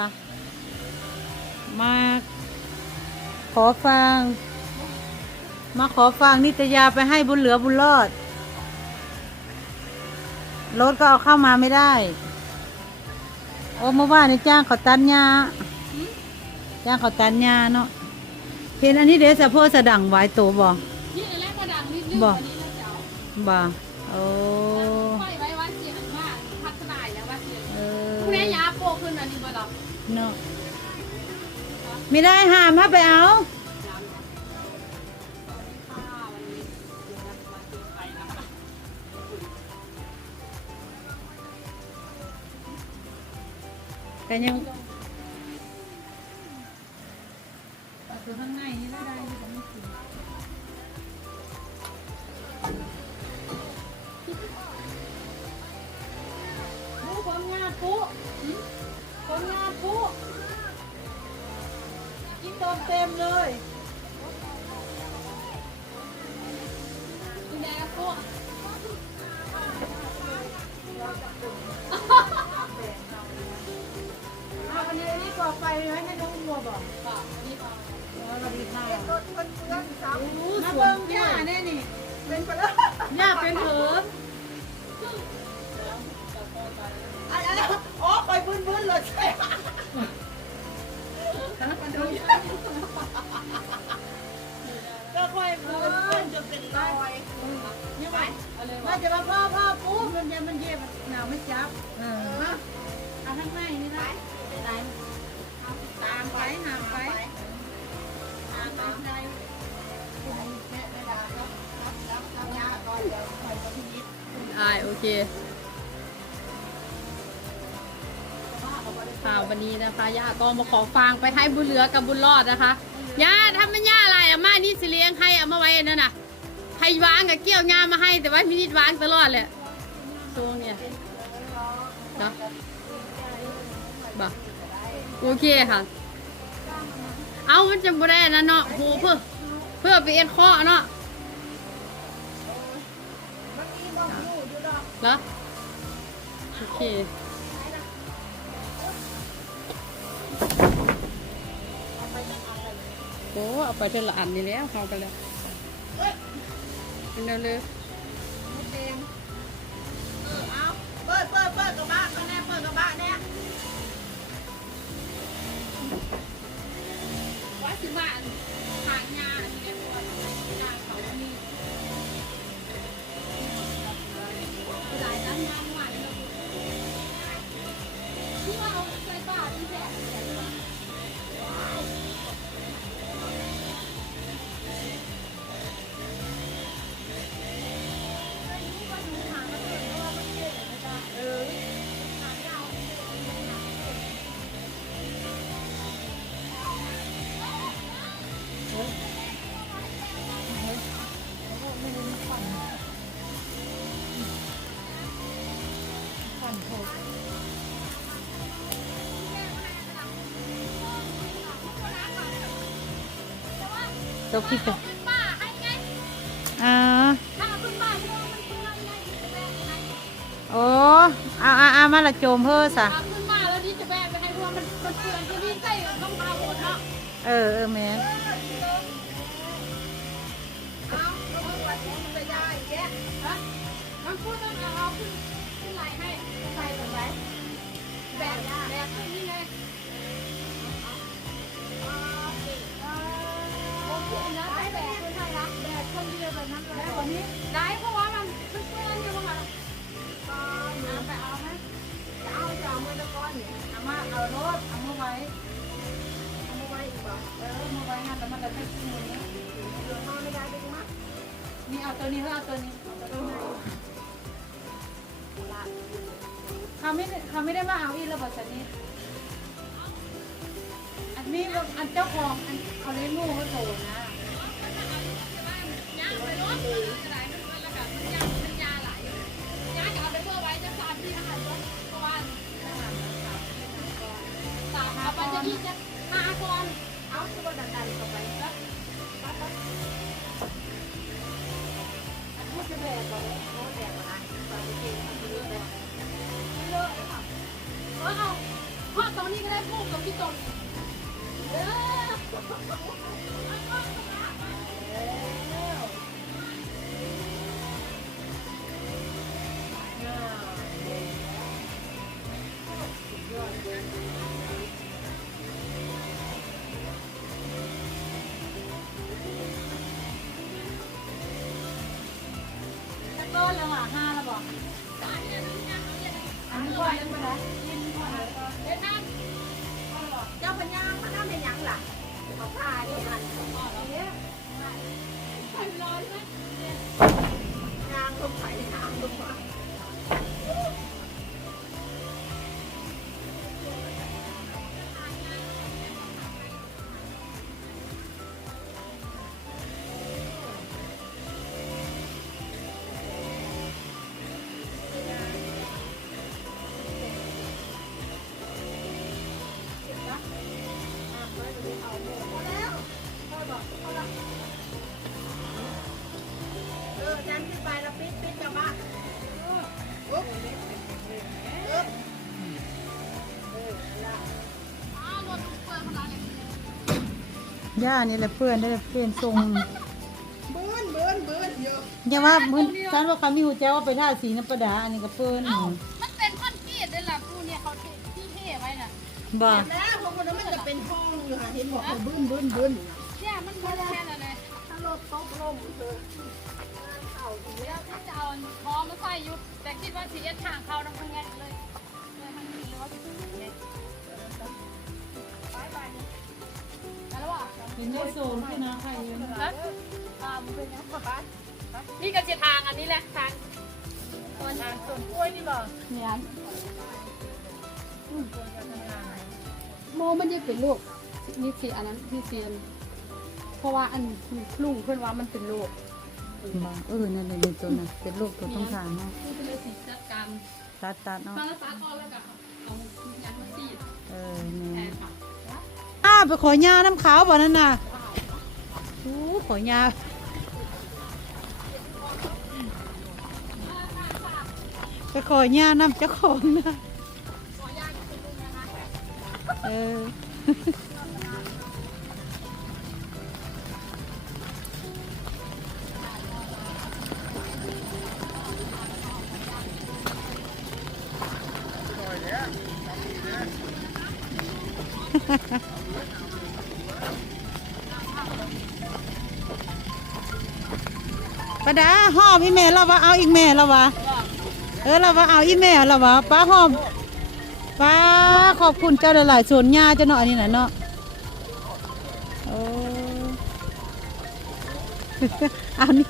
ค่ะมาขอฟังมาขอฟังนิตยาไปให้บุญเหลือบุญรอด รถก็เอาเข้ามาไม่ได้ โอ้เมื่อวานนี่จ้างเขาตันยาจ้างเขาตันยาเนาะเห็นอันนี้เดยวสะโพกสะดังไว้โตบ่นี่อันแรกก็ดังนิดนึงบ่วันนี้เราจะเอาบ่โอ้ไว้ไว้วัดเสียงมากพัฒนาแล้ววัดเสียงเออคุณแม่ยาโปขึ้นอันนี้บ่หรอ เนาะไม่ได้ห้ามมาไปเอาค่ะวันนี้เดี๋ยวนะมาเจอใครนะคะกันยังตัวข้างในนี่ได้ได้ เต็มเต็มเลยคุณแม่ผู้เอาอันนี้นี่ก่อไฟไว้ให้น้องวัวบอกค่ะนี่ค่ะสวัสดีค่ะรถเพื่อนเพื่อนสาวมาเบิ่งย่าแน่นี่ เป็นไปแล้วย่าเป็นเหิมอันนั้นอ๋อคอยพื้นพื้นเลยใช่ ค่อยพื้นพื้นจนเป็นรอยยังไงอะไรมาวะจะมาพ่อพ่อปุ๊บมันเย็นมันเย็นหนาวไม่จับเออเอาข้างในนี่นะไหนตามไปหามไปตามไปไหนเดี๋ยวคอ่าโอเคค่ะวันนี้นะคะย่าก็มาขอฟางไปให้บุญเหลือกับบุญรอดนะคะ ย่าทำมันย่าอะไรอะมานี่สิเลี้ยงให้เอามาไว้นั่นน่ะให้วางกับเกี่ยวงามมาให้ แต่ว่ามินิดวางตลอดเลยช่วงเนี่ยเนาะบ่โอเคค่ะ เอามันจะบ่ได้นะเนาะโหเพื่อเพื่อไปเอ็นข้อเนาะเหรอโอเค โอ้เอาไปเท่าละอันนี่แล้วเอาไปแล้วเป็นเอาเลยเอาเปิดเปิดเปิดกระบะมาแน่เปิดกระบะแน่ว่าสิบา แบกไปให้โอ้เอาเอาเอามาละโจมเพิ่ซะเอาขึ้นมาแล้วนี่จ นี่เอาตัวนี้เพื่อเอาตัวนี้เขาไม่เขาไม่ได้มาเอาอีระบบชนิดอันนี้อันเจ้าของอันเขาเลี้ยงงูเขาโตนะ อันนี้ก้อนแล้วไหมเด็ดนั่นเจ้าปัญามันน่าเป็นยังล่ะเขาพาเนี่ยมัน ปแล้วปิดปิดจะมาอุ๊บอุ๊บอ้าวรถเปิดขนาดนี้ย่านี่แหละเพื่อนได้เปลี่ยนทรงเบิ้นเบิ้นเบิ้นเยอะอย่าว่าเหมือนฉันว่าเขามีหูแจ้วว่าไปท่าสีน้ำประดาอันนี้ก็เปิ้นเอ้ามันเป็นคอนกรีตเลยล่ะปูเนี่ยเขาเทที่เทไว้น่ะบ่แล้วพวกคนนั้นมันจะเป็นห้องอยู่ค่ะเห็นบอกเขาบึ้นบึ้นบึ้นเนี่ยมันมันแค่นั้นเลยถ้ารถตกลมเธอ พอมาใส่อยู่แต่คิดว่าสีทางเขาต้องไงเลยเลยมันมีว่าสิเนี่ยไปไปเนี่ยแล้วว่าเห็นได้โซนที่นาใครเยอะนะฮะอ่ามันเป็นยังไงนี่ก็จะทางอันนี้แหละทางทางส่วนกล้วยนี่บ่เนี่ยโมมันยังเป็นลูกนี่สีอันนั้นที่เซียนเพราะว่าอันลุงเพื่อนว่ามันเป็นลูก บ่เออนั่นแหละเป็นตัวน่ะเป็นลูกตัวต้องทางเนาะนี่เป็นสีจัดการตัดตัดเนาะตอนละสามตอนแล้วก็เอายันมาตีเออแทนค่ะอ้าไปขอยาน้ำขาวบ่นั่นน่ะโอ้ขอยาไปขอยาน้ำเจ้าของนะเออ ป้าดาหอมอีแม่เราว่าเอาอีกแม่เราวะเออเราว่าเอาอีแม่เราวะป้าหอมป้าขอบคุณเจ้าหลายๆสวนหญ้าเจ้าเนาะอันนี้น่ะเนาะอ้เอานี่